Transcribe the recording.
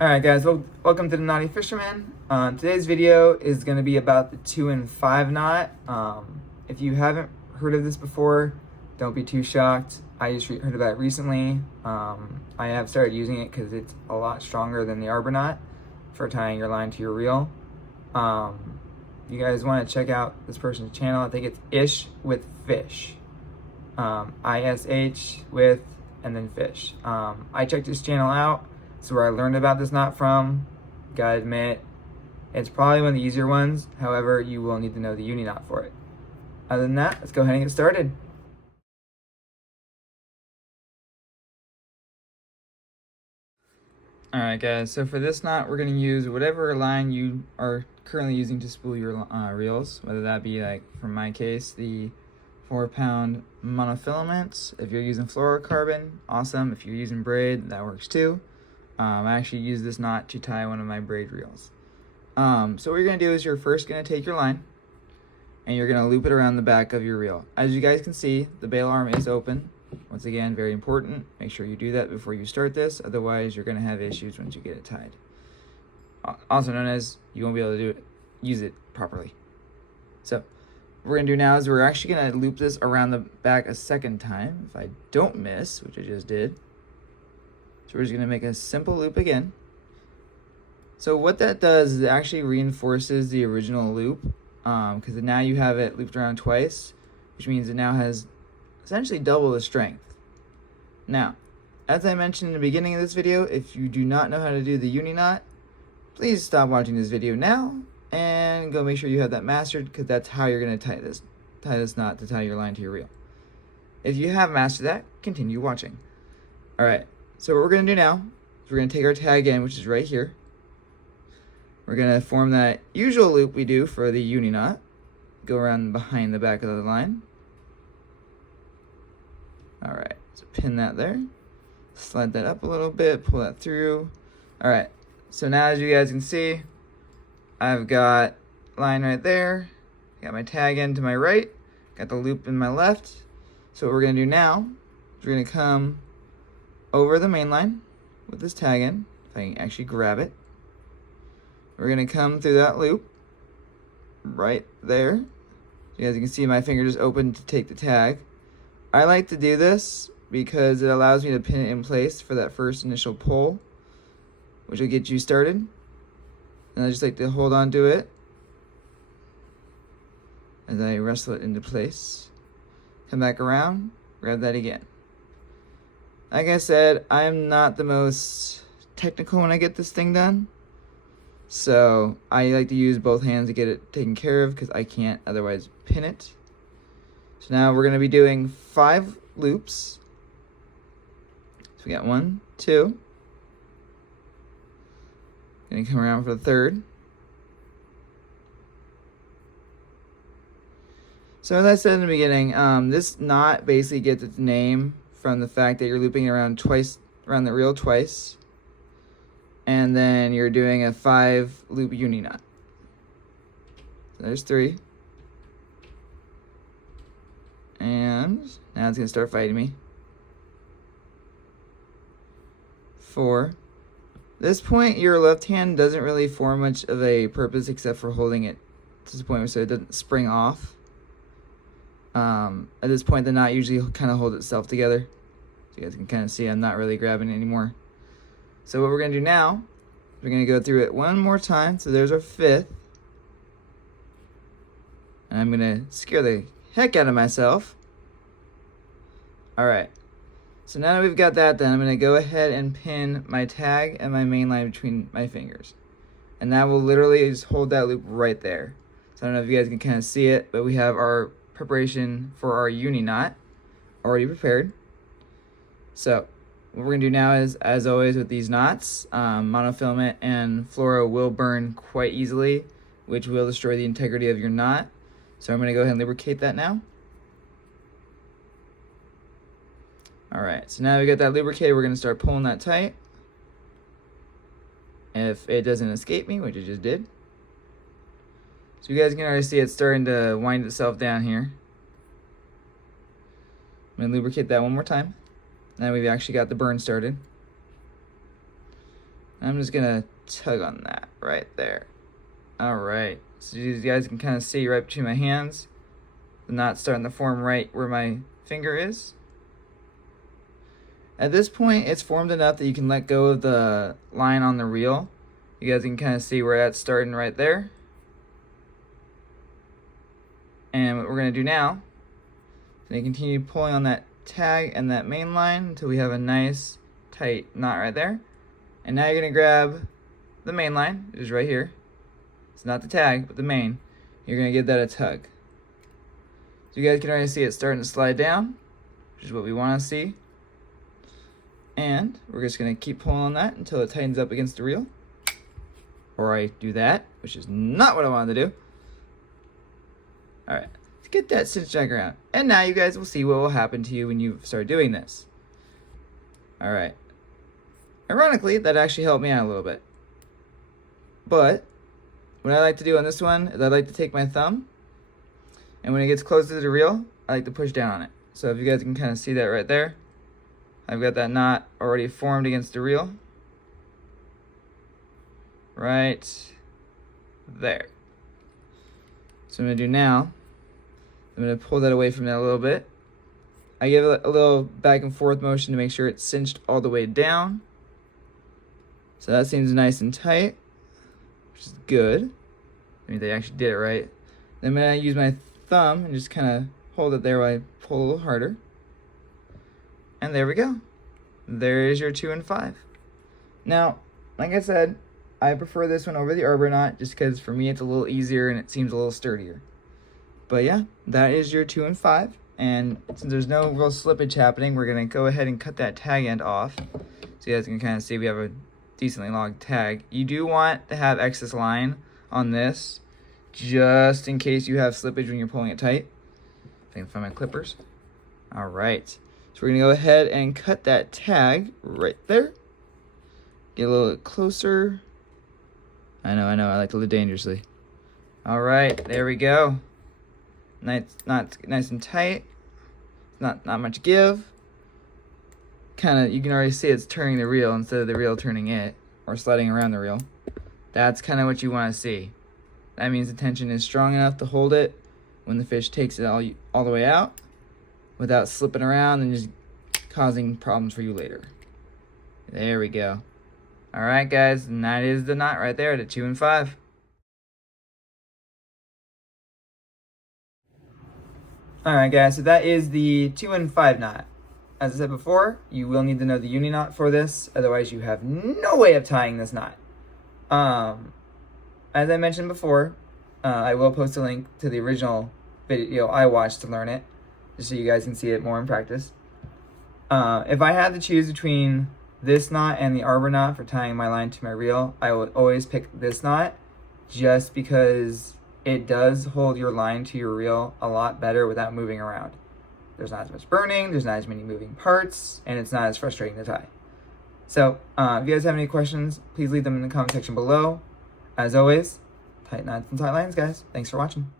Alright guys, welcome to the Naughty Fisherman. Today's video is going to be about the 2 and 5 knot. If you haven't heard of this before, don't be too shocked. I just heard about it recently. I have started using it because it's a lot stronger than the arbor knot for tying your line to your reel. You guys want to check out this person's channel. I think it's Ish with Fish. ISH with and then fish. I checked this channel out. It's where I learned about this knot from. Gotta admit, it's probably one of the easier ones. However, you will need to know the uni knot for it. Other than that, let's go ahead and get started. Alright guys, so for this knot, we're going to use whatever line you are currently using to spool your reels, whether that be, like, for my case, the 4-pound monofilament. If you're using fluorocarbon, awesome. If you're using braid, that works too. I actually use this knot to tie one of my braid reels. So what you're going to do is you're first going to take your line and you're going to loop it around the back of your reel. As you guys can see, the bail arm is open. Once again, very important. Make sure you do that before you start this. Otherwise, you're going to have issues once you get it tied. Also known as you won't be able to use it properly. So what we're going to do now is we're actually going to loop this around the back a second time. If I don't miss, which I just did. So we're just going to make a simple loop again. So what that does is it actually reinforces the original loop, because now you have it looped around twice, which means it now has essentially double the strength. Now, as I mentioned in the beginning of this video, if you do not know how to do the uni knot, please stop watching this video now and go make sure you have that mastered, because that's how you're going to tie this knot to tie your line to your reel. If you have mastered that, continue watching. Alright. So what we're going to do now is we're going to take our tag in, which is right here. We're going to form that usual loop we do for the uni knot. Go around behind the back of the line. Alright, so pin that there. Slide that up a little bit, pull that through. Alright, so now as you guys can see, I've got line right there. Got my tag in to my right. Got the loop in my left. So what we're going to do now is we're going to come over the main line with this tag in, if I can actually grab it. We're going to come through that loop right there. So as you can see, my finger just opened to take the tag. I like to do this because it allows me to pin it in place for that first initial pull, which will get you started. And I just like to hold on to it as I wrestle it into place. Come back around, grab that again. Like I said, I'm not the most technical when I get this thing done. So I like to use both hands to get it taken care of because I can't otherwise pin it. So now we're going to be doing 5 loops. So we got 1, 2. Going to come around for the third. So as I said in the beginning, this knot basically gets its name from the fact that you're looping around the reel twice, and then you're doing a 5 loop uni knot. So there's 3, and now it's gonna start fighting me. 4. At this point, your left hand doesn't really form much of a purpose except for holding it to the point so it doesn't spring off. At this point, the knot usually kind of holds itself together. So you guys can kind of see I'm not really grabbing it anymore. So what we're going to do now, we're going to go through it one more time. So there's our 5th. And I'm going to scare the heck out of myself. Alright. So now that we've got that done, I'm going to go ahead and pin my tag and my main line between my fingers. And that will literally just hold that loop right there. So I don't know if you guys can kind of see it, but we have our preparation for our uni knot already prepared. So what we're going to do now is, as always with these knots, monofilament and fluoro will burn quite easily, which will destroy the integrity of your knot. So I'm going to go ahead and lubricate that now. Alright, so now we got that lubricated, we're going to start pulling that tight. If it doesn't escape me, which it just did. So you guys can already see it starting to wind itself down here. I'm going to lubricate that one more time. Now we've actually got the burn started. I'm just gonna tug on that right there. All right, so you guys can kind of see right between my hands, the knot starting to form right where my finger is. At this point, it's formed enough that you can let go of the line on the reel. You guys can kind of see where that's starting right there. And what we're going to do now is continue pulling on that tag and that main line until we have a nice tight knot right there. And now you're going to grab the main line, which is right here. It's not the tag, but the main. You're going to give that a tug. So you guys can already see it starting to slide down, which is what we want to see. And we're just going to keep pulling on that until it tightens up against the reel. Or I do that, which is not what I wanted to do. All right, let's get that cinched back around. And now you guys will see what will happen to you when you start doing this. All right. Ironically, that actually helped me out a little bit. But what I like to do on this one is I like to take my thumb, and when it gets close to the reel, I like to push down on it. So if you guys can kind of see that right there, I've got that knot already formed against the reel. Right there. So what I'm going to do now, I'm going to pull that away from that a little bit. I give it a little back and forth motion to make sure it's cinched all the way down. So that seems nice and tight, which is good. I mean, they actually did it right. Then I'm going to use my thumb and just kind of hold it there while I pull a little harder. And there we go. There is your 2 and 5. Now, like I said, I prefer this one over the arbor knot just because for me it's a little easier and it seems a little sturdier. But yeah, that is your 2 and 5. And since there's no real slippage happening, we're going to go ahead and cut that tag end off. So you guys can kind of see we have a decently long tag. You do want to have excess line on this just in case you have slippage when you're pulling it tight. If I can find my clippers. All right. So we're going to go ahead and cut that tag right there. Get a little closer. I know, I like to live dangerously. All right, there we go. Nice and tight. Not much give. Kind of, you can already see it's turning the reel instead of the reel turning it, or sliding around the reel. That's kind of what you want to see. That means the tension is strong enough to hold it when the fish takes it all the way out, without slipping around and just causing problems for you later. There we go. All right, guys, and that is the knot right there at a 2 and 5. All right, guys, so that is the 2 and 5 knot. As I said before, you will need to know the uni knot for this, otherwise you have no way of tying this knot. As I mentioned before, I will post a link to the original video I watched to learn it, just so you guys can see it more in practice. If I had to choose between this knot and the arbor knot for tying my line to my reel, I would always pick this knot just because it does hold your line to your reel a lot better without moving around. There's not as much burning, there's not as many moving parts, and it's not as frustrating to tie. So, if you guys have any questions, please leave them in the comment section below. As always, tight knots and tight lines, guys. Thanks for watching.